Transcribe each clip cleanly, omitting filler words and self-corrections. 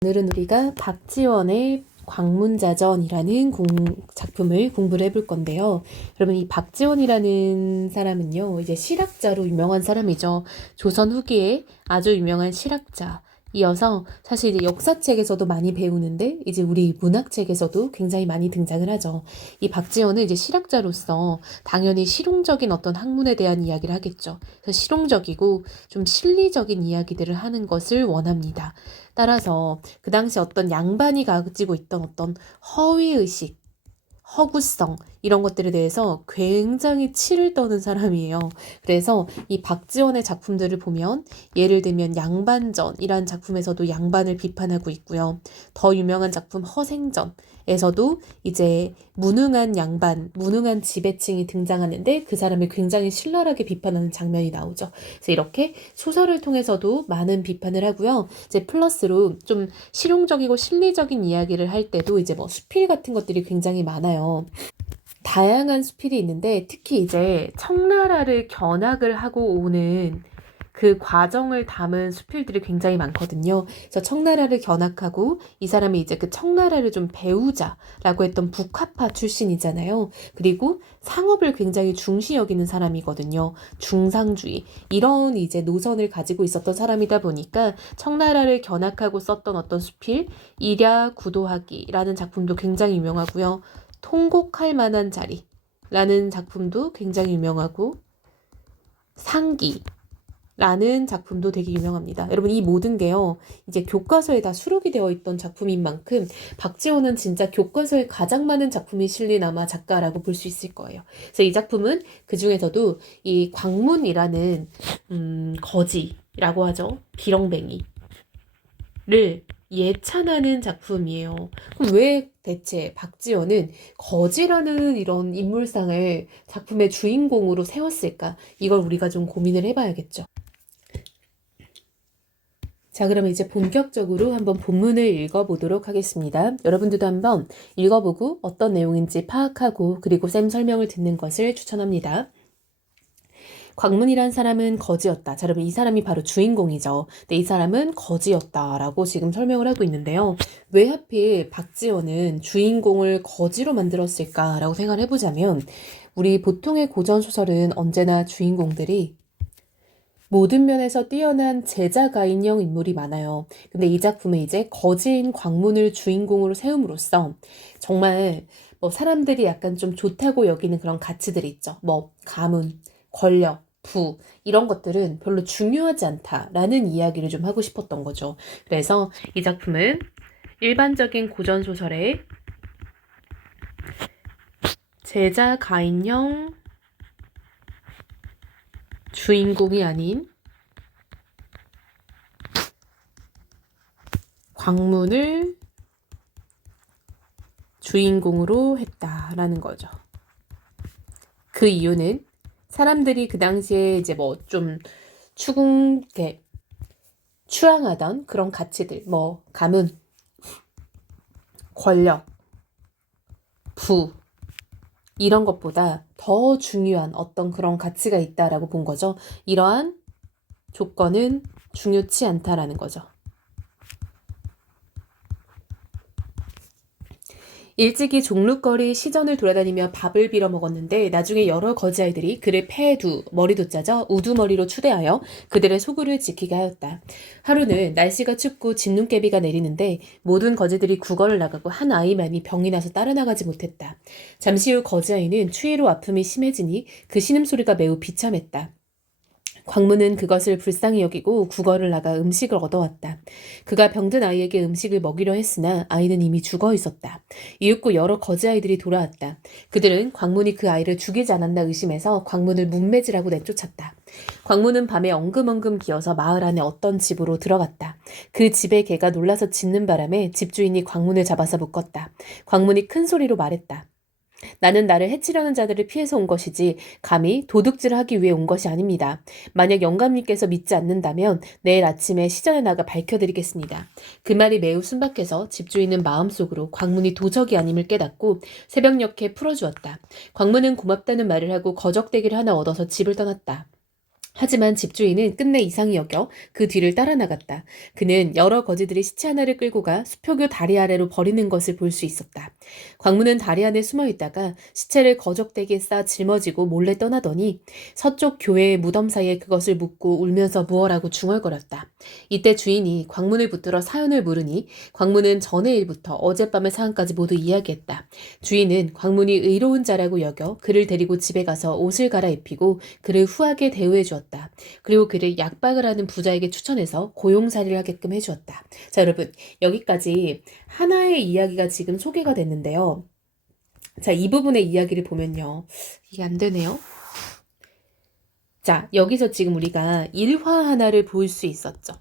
오늘은 우리가 박지원의 광문자전이라는 작품을 공부를 해볼 건데요. 여러분, 이 박지원이라는 사람은요, 이제 실학자로 유명한 사람이죠. 조선 후기에 아주 유명한 실학자. 이어서 사실 이제 역사책에서도 많이 배우는데 이제 우리 문학책에서도 굉장히 많이 등장을 하죠. 이 박지원은 이제 실학자로서 당연히 실용적인 어떤 학문에 대한 이야기를 하겠죠. 그래서 실용적이고 좀 실리적인 이야기들을 하는 것을 원합니다. 따라서 그 당시 어떤 양반이 가지고 있던 어떤 허위의식, 허구성 이런 것들에 대해서 굉장히 치를 떠는 사람이에요. 그래서 이 박지원의 작품들을 보면 예를 들면 양반전이라는 작품에서도 양반을 비판하고 있고요. 더 유명한 작품 허생전에서도 이제 무능한 양반, 무능한 지배층이 등장하는데 그 사람을 굉장히 신랄하게 비판하는 장면이 나오죠. 그래서 이렇게 소설을 통해서도 많은 비판을 하고요. 이제 플러스로 좀 실용적이고 실리적인 이야기를 할 때도 이제 뭐 수필 같은 것들이 굉장히 많아요. 다양한 수필이 있는데 특히 이제 청나라를 견학을 하고 오는 그 과정을 담은 수필들이 굉장히 많거든요. 그래서 청나라를 견학하고 이 사람이 이제 그 청나라를 좀 배우자라고 했던 북화파 출신이잖아요. 그리고 상업을 굉장히 중시 여기는 사람이거든요. 중상주의 이런 이제 노선을 가지고 있었던 사람이다 보니까 청나라를 견학하고 썼던 어떤 수필 일야 구도하기라는 작품도 굉장히 유명하고요. 통곡할 만한 자리라는 작품도 굉장히 유명하고 상기라는 작품도 되게 유명합니다. 여러분 이 모든 게요. 이제 교과서에 다 수록이 되어 있던 작품인 만큼 박지원은 진짜 교과서에 가장 많은 작품이 실린 아마 작가라고 볼 수 있을 거예요. 그래서 이 작품은 그 중에서도 이 광문이라는 거지라고 하죠. 기렁뱅이를 예찬하는 작품이에요. 그럼 왜 대체 박지원은 거지라는 이런 인물상을 작품의 주인공으로 세웠을까? 이걸 우리가 좀 고민을 해봐야겠죠. 자, 그러면 이제 본격적으로 한번 본문을 읽어보도록 하겠습니다. 여러분들도 한번 읽어보고 어떤 내용인지 파악하고 그리고 쌤 설명을 듣는 것을 추천합니다. 광문이란 사람은 거지였다. 자, 여러분 이 사람이 바로 주인공이죠. 근데 이 사람은 거지였다라고 지금 설명을 하고 있는데요. 왜 하필 박지원은 주인공을 거지로 만들었을까라고 생각을 해보자면 우리 보통의 고전 소설은 언제나 주인공들이 모든 면에서 뛰어난 제자가인형 인물이 많아요. 근데 이 작품은 이제 거지인 광문을 주인공으로 세움으로써 정말 뭐 사람들이 약간 좀 좋다고 여기는 그런 가치들이 있죠. 뭐 가문, 권력, 부 이런 것들은 별로 중요하지 않다라는 이야기를 좀 하고 싶었던 거죠. 그래서 이 작품은 일반적인 고전 소설의 제자 가인형 주인공이 아닌 광문을 주인공으로 했다라는 거죠. 그 이유는 사람들이 그 당시에 이제 뭐 좀 추앙하던 그런 가치들, 뭐 가문, 권력, 부 이런 것보다 더 중요한 어떤 그런 가치가 있다라고 본 거죠. 이러한 조건은 중요치 않다라는 거죠. 일찍이 종룩거리 시전을 돌아다니며 밥을 빌어 먹었는데 나중에 여러 거지아이들이 그를 패두, 머리도 짜져 우두머리로 추대하여 그들의 소굴을 지키게 하였다. 하루는 날씨가 춥고 진눈깨비가 내리는데 모든 거지들이 국어를 나가고 한 아이만이 병이 나서 따라 나가지 못했다. 잠시 후 거지아이는 추위로 아픔이 심해지니 그 신음소리가 매우 비참했다. 광문은 그것을 불쌍히 여기고 국어를 나가 음식을 얻어왔다. 그가 병든 아이에게 음식을 먹이려 했으나 아이는 이미 죽어 있었다. 이윽고 여러 거지아이들이 돌아왔다. 그들은 광문이 그 아이를 죽이지 않았나 의심해서 광문을 문매질하고 내쫓았다. 광문은 밤에 엉금엉금 기어서 마을 안에 어떤 집으로 들어갔다. 그 집의 개가 놀라서 짖는 바람에 집주인이 광문을 잡아서 묶었다. 광문이 큰 소리로 말했다. 나는 나를 해치려는 자들을 피해서 온 것이지 감히 도둑질을 하기 위해 온 것이 아닙니다. 만약 영감님께서 믿지 않는다면 내일 아침에 시전에 나가 밝혀드리겠습니다. 그 말이 매우 순박해서 집주인은 마음속으로 광문이 도적이 아님을 깨닫고 새벽녘에 풀어주었다. 광문은 고맙다는 말을 하고 거적대기를 하나 얻어서 집을 떠났다. 하지만 집주인은 끝내 이상히 여겨 그 뒤를 따라 나갔다. 그는 여러 거지들이 시체 하나를 끌고 가 수표교 다리 아래로 버리는 것을 볼 수 있었다. 광무는 다리 안에 숨어 있다가 시체를 거적대기에 쌓아 짊어지고 몰래 떠나더니 서쪽 교회의 무덤 사이에 그것을 묻고 울면서 무어라고 중얼거렸다. 이때 주인이 광문을 붙들어 사연을 물으니 광문은 전의 일부터 어젯밤의 사안까지 모두 이야기했다. 주인은 광문이 의로운 자라고 여겨 그를 데리고 집에 가서 옷을 갈아입히고 그를 후하게 대우해 주었다. 그리고 그를 약박을 하는 부자에게 추천해서 고용살이를 하게끔 해주었다. 자, 여러분, 여기까지 하나의 이야기가 지금 소개가 됐는데요. 자, 이 부분의 이야기를 보면요. 이게 안 되네요. 자, 여기서 지금 우리가 일화 하나를 볼 수 있었죠.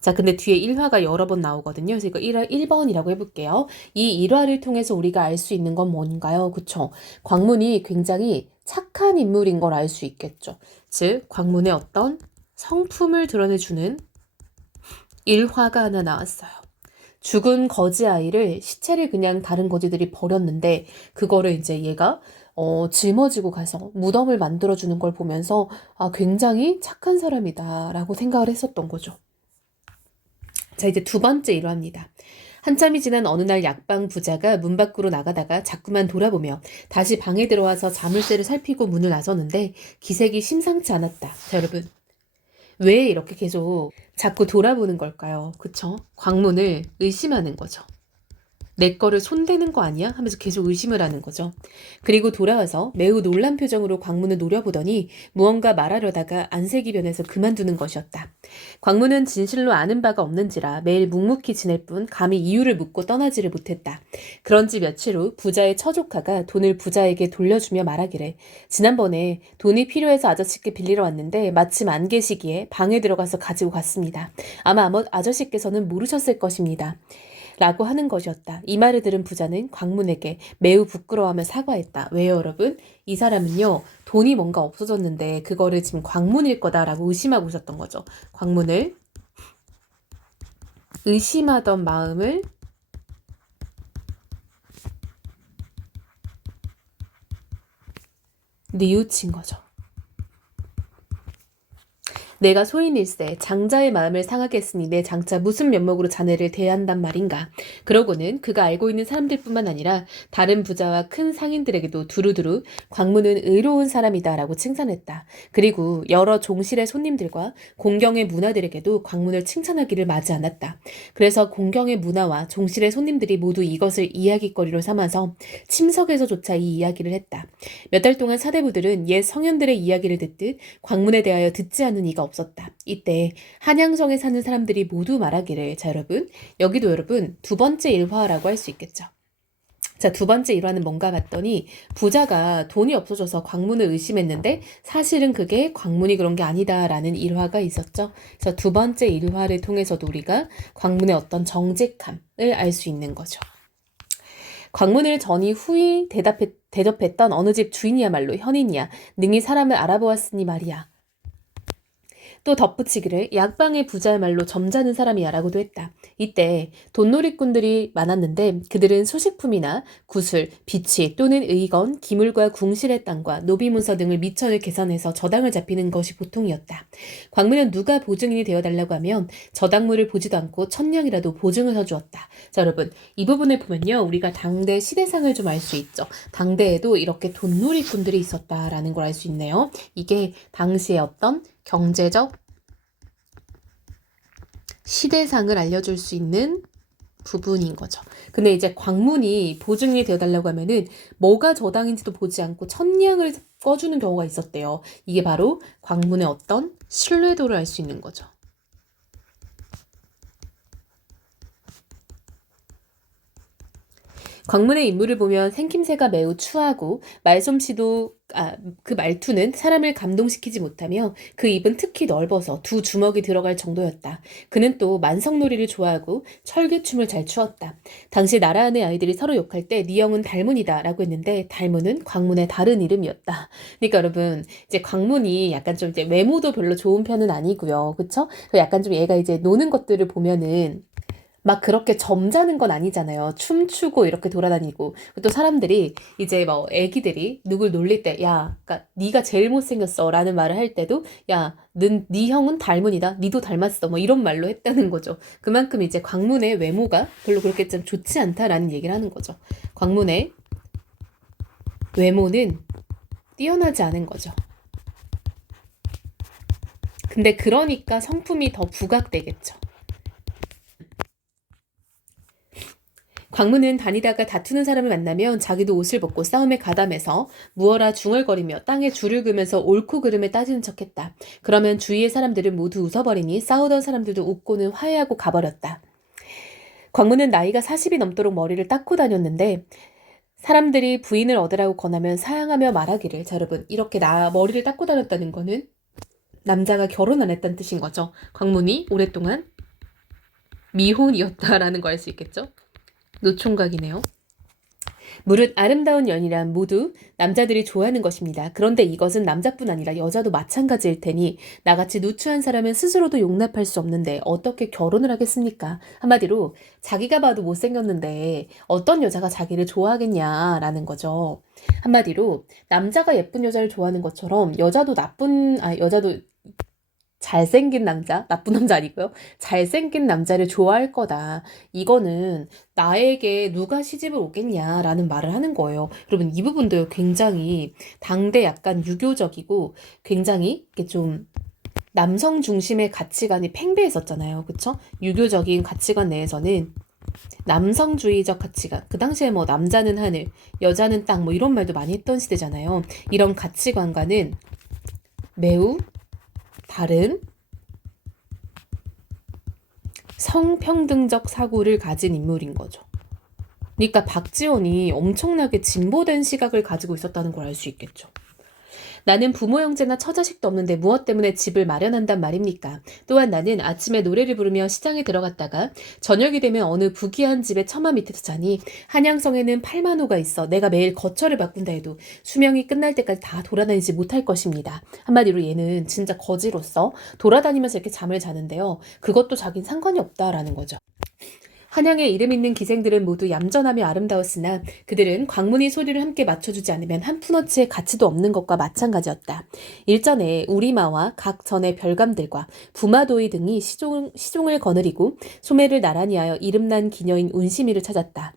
자, 근데 뒤에 일화가 여러 번 나오거든요. 그래서 이거 1번이라고 해볼게요. 이 일화를 통해서 우리가 알 수 있는 건 뭔가요? 그쵸? 광문이 굉장히 착한 인물인 걸 알 수 있겠죠. 즉, 광문의 어떤 성품을 드러내주는 일화가 하나 나왔어요. 죽은 거지 아이를 시체를 그냥 다른 거지들이 버렸는데 그거를 이제 얘가 짊어지고 가서 무덤을 만들어주는 걸 보면서 아, 굉장히 착한 사람이다라고 생각을 했었던 거죠. 자, 이제 두 번째 일화입니다. 한참이 지난 어느 날 약방 부자가 문 밖으로 나가다가 자꾸만 돌아보며 다시 방에 들어와서 자물쇠를 살피고 문을 나서는데 기색이 심상치 않았다. 자, 여러분. 왜 이렇게 계속 자꾸 돌아보는 걸까요? 그쵸? 광문을 의심하는 거죠. 내 거를 손대는 거 아니야? 하면서 계속 의심을 하는 거죠. 그리고 돌아와서 매우 놀란 표정으로 광문을 노려보더니 무언가 말하려다가 안색이 변해서 그만두는 것이었다. 광문은 진실로 아는 바가 없는지라 매일 묵묵히 지낼 뿐 감히 이유를 묻고 떠나지를 못했다. 그런지 며칠 후 부자의 처조카가 돈을 부자에게 돌려주며 말하기를 지난번에 돈이 필요해서 아저씨께 빌리러 왔는데 마침 안 계시기에 방에 들어가서 가지고 갔습니다. 아마 아저씨께서는 모르셨을 것입니다. 라고 하는 것이었다. 이 말을 들은 부자는 광문에게 매우 부끄러워하며 사과했다. 왜요, 여러분? 이 사람은요, 돈이 뭔가 없어졌는데 그거를 지금 광문일 거다라고 의심하고 있었던 거죠. 광문을 의심하던 마음을 뉘우친 거죠. 내가 소인일세 장자의 마음을 상하게 했으니 내 장차 무슨 면목으로 자네를 대한단 말인가. 그러고는 그가 알고 있는 사람들뿐만 아니라 다른 부자와 큰 상인들에게도 두루두루 광문은 의로운 사람이다 라고 칭찬했다. 그리고 여러 종실의 손님들과 공경의 문화들에게도 광문을 칭찬하기를 마지 않았다. 그래서 공경의 문화와 종실의 손님들이 모두 이것을 이야깃거리로 삼아서 침석에서조차 이 이야기를 했다. 몇 달 동안 사대부들은 옛 성현들의 이야기를 듣듯 광문에 대하여 듣지 않은 이가 없었다. 이때 한양성에 사는 사람들이 모두 말하기를 자 여러분 여기도 여러분 두 번째 일화라고 할 수 있겠죠. 자, 두 번째 일화는 뭔가 봤더니 부자가 돈이 없어져서 광문을 의심했는데 사실은 그게 광문이 그런 게 아니다라는 일화가 있었죠. 그래서 두 번째 일화를 통해서도 우리가 광문의 어떤 정직함을 알 수 있는 거죠. 광문을 전이 후이 대접했던 어느 집 주인이야말로 현인이야. 능히 사람을 알아보았으니 말이야. 또 덧붙이기를 약방의 부자야말로 점잖은 사람이야 라고도 했다. 이때 돈놀이꾼들이 많았는데 그들은 소식품이나 구술, 비취 또는 의건, 기물과 궁실의 땅과 노비문서 등을 미천을 계산해서 저당을 잡히는 것이 보통이었다. 광문은 누가 보증인이 되어달라고 하면 저당물을 보지도 않고 1000냥이라도 보증을 서주었다. 자 여러분 이 부분을 보면요 우리가 당대 시대상을 좀 알 수 있죠. 당대에도 이렇게 돈놀이꾼들이 있었다라는 걸 알 수 있네요. 이게 당시의 어떤 경제적 시대상을 알려줄 수 있는 부분인 거죠. 근데 이제 광문이 보증인이 되어달라고 하면은 뭐가 저당인지도 보지 않고 1000냥을 꺼주는 경우가 있었대요. 이게 바로 광문의 어떤 신뢰도를 알 수 있는 거죠. 광문의 인물을 보면 생김새가 매우 추하고 말솜씨도 그 말투는 사람을 감동시키지 못하며 그 입은 특히 넓어서 두 주먹이 들어갈 정도였다. 그는 또 만성놀이를 좋아하고 철개춤을 잘 추었다. 당시 나라 안의 아이들이 서로 욕할 때 네 형은 달문이다 라고 했는데 달문은 광문의 다른 이름이었다. 그러니까 여러분 이제 광문이 약간 좀 이제 외모도 별로 좋은 편은 아니고요. 그쵸? 약간 좀 얘가 이제 노는 것들을 보면은 막 그렇게 점잖은 건 아니잖아요. 춤추고 이렇게 돌아다니고. 또 사람들이 이제 뭐 애기들이 누굴 놀릴 때, 야, 그러니까 네가 제일 못생겼어라는 말을 할 때도, 야, 네 형은 닮은이다. 니도 닮았어. 뭐 이런 말로 했다는 거죠. 그만큼 이제 광문의 외모가 별로 그렇게 좀 좋지 않다라는 얘기를 하는 거죠. 광문의 외모는 뛰어나지 않은 거죠. 근데 그러니까 성품이 더 부각되겠죠. 광문은 다니다가 다투는 사람을 만나면 자기도 옷을 벗고 싸움에 가담해서 무어라 중얼거리며 땅에 줄을 그면서 옳고 그름을 따지는 척했다. 그러면 주위의 사람들은 모두 웃어버리니 싸우던 사람들도 웃고는 화해하고 가버렸다. 광문은 나이가 40이 넘도록 머리를 닦고 다녔는데 사람들이 부인을 얻으라고 권하면 사양하며 말하기를, 자 여러분, 이렇게 머리를 닦고 다녔다는 거는 남자가 결혼 안 했다는 뜻인 거죠. 광문이 오랫동안 미혼이었다라는 걸 알 수 있겠죠. 노총각이네요. 무릇 아름다운 연이란 모두 남자들이 좋아하는 것입니다. 그런데 이것은 남자뿐 아니라 여자도 마찬가지일 테니 나같이 누추한 사람은 스스로도 용납할 수 없는데 어떻게 결혼을 하겠습니까? 한마디로 자기가 봐도 못생겼는데 어떤 여자가 자기를 좋아하겠냐라는 거죠. 한마디로 남자가 예쁜 여자를 좋아하는 것처럼 여자도 잘생긴 남자, 나쁜 남자 아니고요. 잘생긴 남자를 좋아할 거다. 이거는 나에게 누가 시집을 오겠냐라는 말을 하는 거예요. 여러분, 이 부분도 굉장히 당대 약간 유교적이고 굉장히 이렇게 좀 남성 중심의 가치관이 팽배했었잖아요. 그쵸? 유교적인 가치관 내에서는 남성주의적 가치관, 그 당시에 뭐 남자는 하늘, 여자는 땅, 뭐 이런 말도 많이 했던 시대잖아요. 이런 가치관과는 매우 다른 성평등적 사고를 가진 인물인 거죠. 그러니까 박지원이 엄청나게 진보된 시각을 가지고 있었다는 걸 알 수 있겠죠. 나는 부모 형제나 처자식도 없는데 무엇 때문에 집을 마련한단 말입니까? 또한 나는 아침에 노래를 부르며 시장에 들어갔다가 저녁이 되면 어느 부귀한 집의 처마 밑에서 자니 한양성에는 8만 호가 있어 내가 매일 거처를 바꾼다 해도 수명이 끝날 때까지 다 돌아다니지 못할 것입니다. 한마디로 얘는 진짜 거지로서 돌아다니면서 이렇게 잠을 자는데요. 그것도 자긴 상관이 없다라는 거죠. 한양에 이름 있는 기생들은 모두 얌전하며 아름다웠으나 그들은 광문이 소리를 함께 맞춰주지 않으면 한 푼어치의 가치도 없는 것과 마찬가지였다. 일전에 우리마와 각 전의 별감들과 부마도이 등이 시종을 거느리고 소매를 나란히 하여 이름난 기녀인 운심이를 찾았다.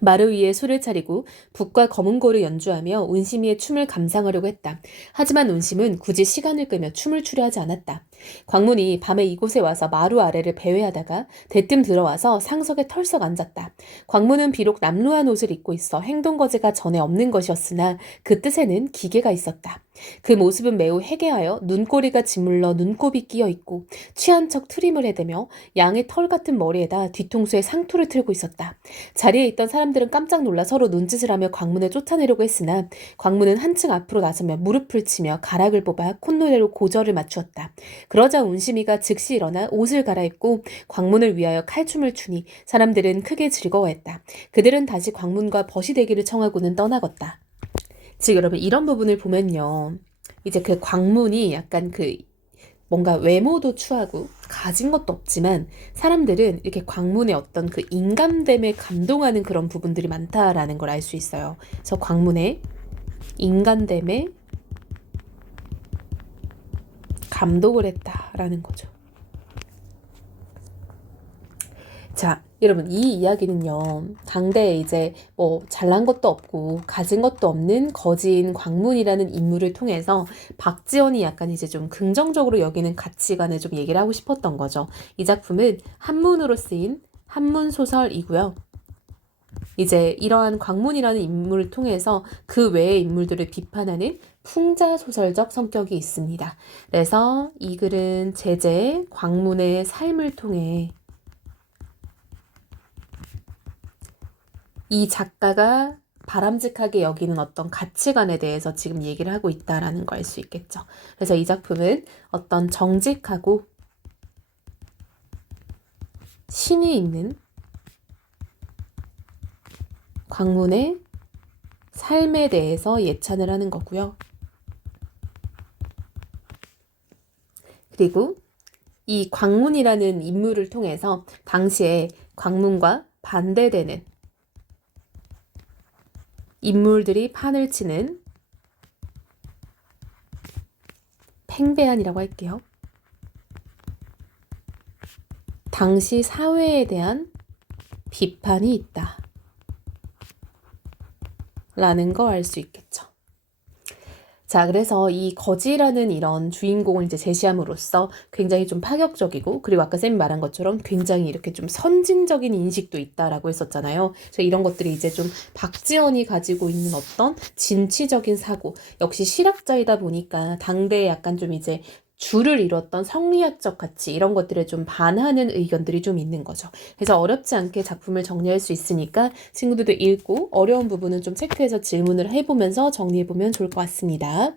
마루 위에 술을 차리고 북과 검은고를 연주하며 운심이의 춤을 감상하려고 했다. 하지만 운심은 굳이 시간을 끄며 춤을 추려 하지 않았다. 광문이 밤에 이곳에 와서 마루 아래를 배회하다가 대뜸 들어와서 상석에 털썩 앉았다. 광문은 비록 남루한 옷을 입고 있어 행동거지가 전에 없는 것이었으나 그 뜻에는 기계가 있었다. 그 모습은 매우 해괴하여 눈꼬리가 짓물러 눈곱이 끼어있고 취한 척 트림을 해대며 양의 털 같은 머리에다 뒤통수에 상투를 틀고 있었다. 자리에 있던 사람들은 깜짝 놀라 서로 눈짓을 하며 광문을 쫓아내려고 했으나 광문은 한층 앞으로 나서며 무릎을 치며 가락을 뽑아 콧노래로 고절을 맞추었다. 그러자 운심이가 즉시 일어나 옷을 갈아입고 광문을 위하여 칼춤을 추니 사람들은 크게 즐거워했다. 그들은 다시 광문과 벗이 되기를 청하고는 떠나갔다. 지금 여러분 이런 부분을 보면요. 이제 그 광문이 약간 그 뭔가 외모도 추하고 가진 것도 없지만 사람들은 이렇게 광문의 어떤 그 인간됨에 감동하는 그런 부분들이 많다라는 걸 알 수 있어요. 그래서 광문의 인간됨에 감동을 했다라는 거죠. 자, 여러분 이 이야기는요. 당대에 이제 뭐 잘난 것도 없고 가진 것도 없는 거지인 광문이라는 인물을 통해서 박지원이 약간 이제 좀 긍정적으로 여기는 가치관을 좀 얘기를 하고 싶었던 거죠. 이 작품은 한문으로 쓰인 한문 소설이고요. 이제 이러한 광문이라는 인물을 통해서 그 외의 인물들을 비판하는 풍자소설적 성격이 있습니다. 그래서 이 글은 제제 광문의 삶을 통해 이 작가가 바람직하게 여기는 어떤 가치관에 대해서 지금 얘기를 하고 있다라는 걸 알 수 있겠죠. 그래서 이 작품은 어떤 정직하고 신이 있는 광문의 삶에 대해서 예찬을 하는 거고요. 그리고 이 광문이라는 인물을 통해서 당시에 광문과 반대되는 인물들이 판을 치는 팽배한이라고 할게요. 당시 사회에 대한 비판이 있다. 라는 거 알 수 있겠죠. 자, 그래서 이 거지라는 이런 주인공을 이제 제시함으로써 굉장히 좀 파격적이고, 그리고 아까 쌤이 말한 것처럼 굉장히 이렇게 좀 선진적인 인식도 있다라고 했었잖아요. 그래서 이런 것들이 이제 좀 박지원이 가지고 있는 어떤 진취적인 사고, 역시 실학자이다 보니까 당대에 약간 좀 이제 줄을 이뤘던 성리학적 가치 이런 것들에 좀 반하는 의견들이 좀 있는 거죠. 그래서 어렵지 않게 작품을 정리할 수 있으니까 친구들도 읽고 어려운 부분은 좀 체크해서 질문을 해보면서 정리해보면 좋을 것 같습니다.